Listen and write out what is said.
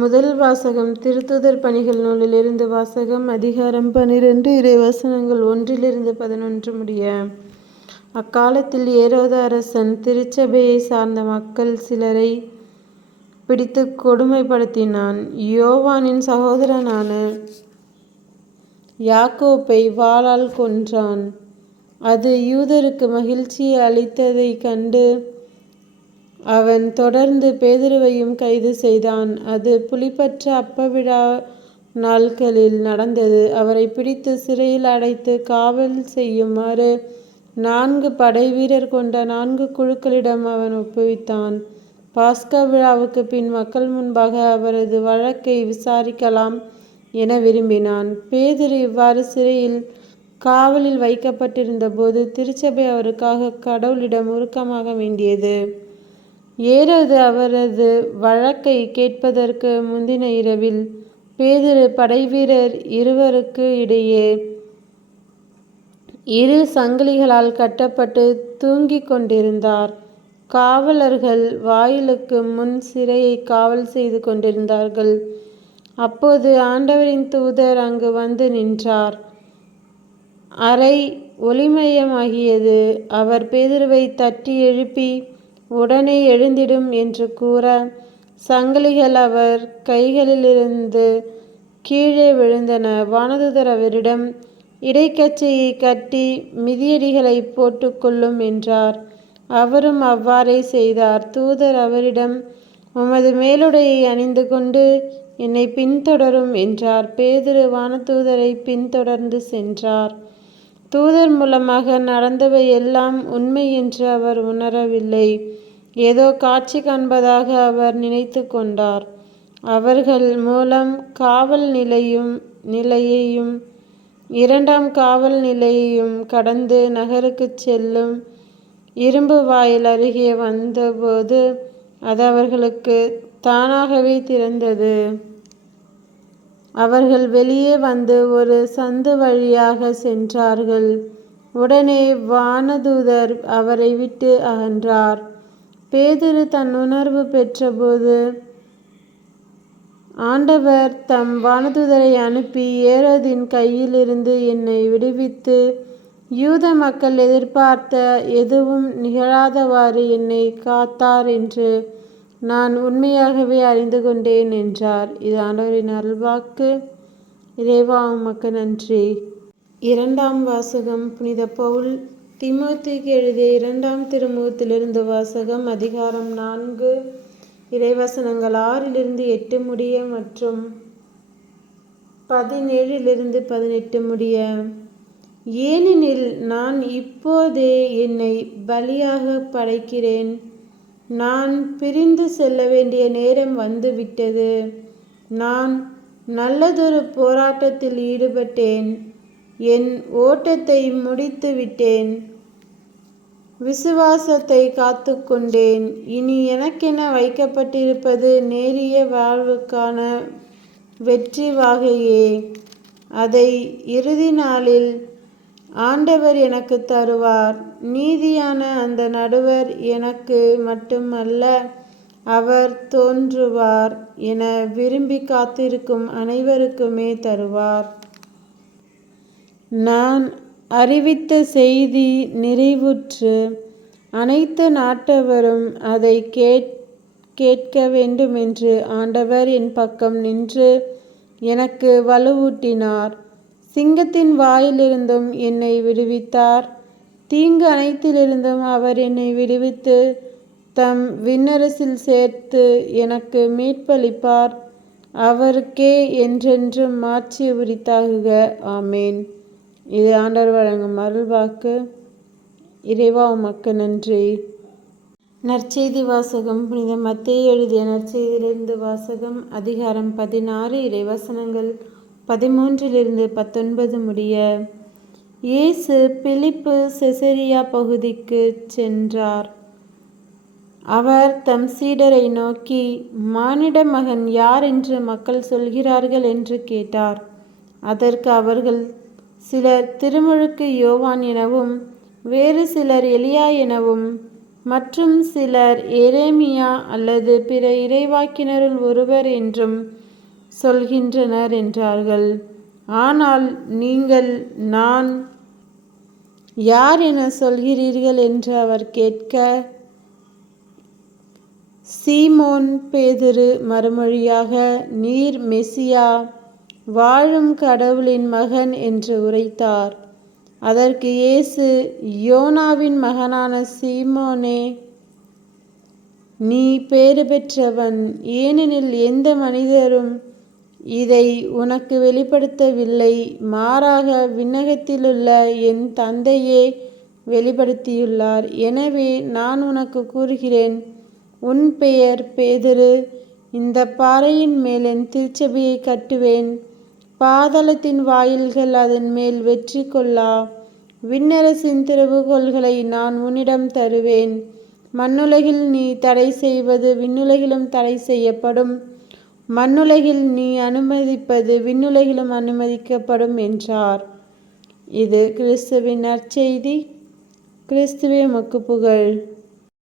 முதல் வாசகம். திருத்தூதர் பணிகள் நூலிலிருந்து வாசகம். அதிகாரம் 12, இறைவசனங்கள் 1-11 முடிய. அக்காலத்தில் ஏரோது அரசன் திருச்சபையை சார்ந்த மக்கள் சிலரை பிடித்து கொடுமைப்படுத்தினான். யோவானின் சகோதரனான யாக்கோப்பை வாளால் கொன்றான். அது யூதருக்கு மகிழ்ச்சியை அளித்ததைக் கண்டு அவன் தொடர்ந்து பேதுருவையும் கைது செய்தான். அது புளிப்பற்ற அப்பவிழா நாட்களில் நடந்தது. அவரை பிடித்து சிறையில் அடைத்து காவல் செய்யுமாறு 4 படைவீரர் கொண்ட 4 குழுக்களிடம் அவன் ஒப்புவித்தான். பாஸ்கா விழாவுக்கு பின் மக்கள் முன்பாக அவரது வழக்கை விசாரிக்கலாம் என விரும்பினான். பேதுரு இவ்வாறு சிறையில் காவலில் வைக்கப்பட்டிருந்த போது திருச்சபை அவருக்காக கடவுளிடம் உருக்கமாக வேண்டியது. ஏரோது அவரது வழக்கை கேட்பதற்கு முந்தின இரவில் பேதுரு படைவீரர் இருவருக்கு இடையே 2 சங்கிலிகளால் கட்டப்பட்டு தூங்கிக் கொண்டிருந்தார். காவலர்கள் வாயிலுக்கு முன் சிறையை காவல் செய்து கொண்டிருந்தார்கள். அப்போது ஆண்டவரின் தூதர் அங்கு வந்து நின்றார். அறை ஒளிமயமாகியது. அவர் பேதுருவை தட்டி எழுப்பி உடனே எழுந்திடும் என்று கூற சங்கிலிகள் அவர் கைகளிலிருந்து கீழே விழுந்தன. வானதூதர் அவரிடம், இடைக்கச்சையை கட்டி மிதியடிகளை போட்டுக்கொள்ளும் என்றார். அவரும் அவ்வாறே செய்தார். தூதர் அவரிடம், உமது மேலுடையை அணிந்து கொண்டு என்னை பின்தொடரும் என்றார். பேதுரு வானதூதரை பின்தொடர்ந்து சென்றார். தூதர் மூலமாக நடந்தவை எல்லாம் உண்மை என்று அவர் உணரவில்லை. ஏதோ காட்சி காண்பதாக அவர் நினைத்து கொண்டார். அவர்கள் மூலம் காவல் நிலையையும் 2ஆம் காவல் நிலையையும் கடந்து நகருக்குச் செல்லும் இரும்பு வாயில் அருகே வந்தபோது அது அவர்களுக்கு தானாகவே திறந்தது. அவர்கள் வெளியே வந்து ஒரு சந்து வழியாக சென்றார்கள். உடனே வானதூதர் அவரை விட்டு அகன்றார். பேதுரு தன் உணர்வு பெற்றபோது ஆண்டவர் தம் வானதூதரை அனுப்பி ஏரோதின் கையிலிருந்து என்னை விடுவித்து யூத மக்கள் எதிர்பார்த்த எதுவும் நிகழாதவாறு என்னை காத்தார் என்று நான் உண்மையாகவே அறிந்து கொண்டேன் என்றார். இது ஆண்டவரின் அருள்வாக்கு. இறைவா உமக்கு நன்றி. 2ஆம் வாசகம். புனித பவுல் தீமோத்தேயுக்கு எழுதிய 2ஆம் திருமுகத்திலிருந்து வாசகம். அதிகாரம் 4, இறைவசனங்கள் 6-8 முடிய மற்றும் 17-18 முடிய. ஏனெனில் நான் இப்போதே என்னை பலியாக படைக்கிறேன். நான் பிரிந்து செல்ல வேண்டிய நேரம் வந்துவிட்டது. நான் நல்லதொரு போராட்டத்தில் ஈடுபட்டேன். என் ஓட்டத்தை முடித்து விட்டேன். விசுவாசத்தை காத்து கொண்டேன். இனி எனக்கென வைக்கப்பட்டிருப்பது நேரிய வாழ்வுக்கான வெற்றி வாகையே. அதை இறுதி நாளில் ஆண்டவர் எனக்கு தருவார். நீதியான அந்த நடுவர் எனக்கு மட்டுமல்ல, அவர் தோன்றுவார் என விரும்பி காத்திருக்கும் அனைவருக்குமே தருவார். நான் அறிவித்த செய்தி நிறைவுற்று அனைத்து நாட்டவரும் அதை கேட்க வேண்டுமென்று ஆண்டவர் என் பக்கம் நின்று எனக்கு வலுவூட்டினார். சிங்கத்தின் வாயிலிருந்தும் என்னை விடுவித்தார். தீங்கு அனைத்திலிருந்தும் அவர் என்னை விடுவித்து தம் விண்ணரசில் சேர்த்து எனக்கு மீட்பளிப்பார். அவருக்கே என்றென்றும் மாட்சி உரித்தாகுக. ஆமேன். இது ஆண்டவர் வழங்கும் அருள்வாக்கு. இறைவா உமக்கு நன்றி. நற்செய்தி வாசகம். புனித மத்தேயு எழுதிய நற்செய்தியிலிருந்து வாசகம். அதிகாரம் 16, இறைவசனங்கள் 13-19 முடிய. இயேசு பிலிப்பு செசரியா பகுதிக்கு சென்றார். அவர் தம் சீடரை நோக்கி, மானிட மகன் யார் என்று மக்கள் சொல்கிறார்கள் என்று கேட்டார். அதற்கு அவர்கள், சிலர் திருமுழுக்கு யோவான் எனவும் வேறு சிலர் எலியா எனவும் மற்றும் சிலர் எரேமியா அல்லது பிற இறைவாக்கினருள் ஒருவர் என்றும் சொல்கின்றனர் என்றார்கள். ஆனால் நீங்கள் நான் யார் என சொல்கிறீர்கள் என்று அவர் கேட்க, சீமோன் பேதுரு மறுமொழியாக, நீர் மெசியா, வாழும் கடவுளின் மகன் என்று உரைத்தார். அதற்கு இயேசு, யோனாவின் மகனான சீமோனே, நீ பேறு பெற்றவன், ஏனெனில் எந்த மனிதரும் இதை உனக்கு வெளிப்படுத்தவில்லை, மாறாக விண்ணகத்திலுள்ள என் தந்தையே வெளிப்படுத்தியுள்ளார். எனவே நான் உனக்கு கூறுகிறேன், உன் பெயர் பேதுரு, இந்த பாறையின் மேல் என் திருச்சபையை கட்டுவேன், பாதாளத்தின் வாயில்கள் அதன் மேல் வெற்றி கொள்ளா. விண்ணரசின் திறவுகோல்களை நான் உன்னிடம் தருவேன். மண்ணுலகில் நீ தடை செய்வது விண்ணுலகிலும் தடை செய்யப்படும், மண்ணுலகில் நீ அனுமதிப்பது விண்ணுலகிலும் அனுமதிக்கப்படும் என்றார். இது கிறிஸ்துவின் நற்செய்தி. கிறிஸ்துவே உமக்கு புகழ்.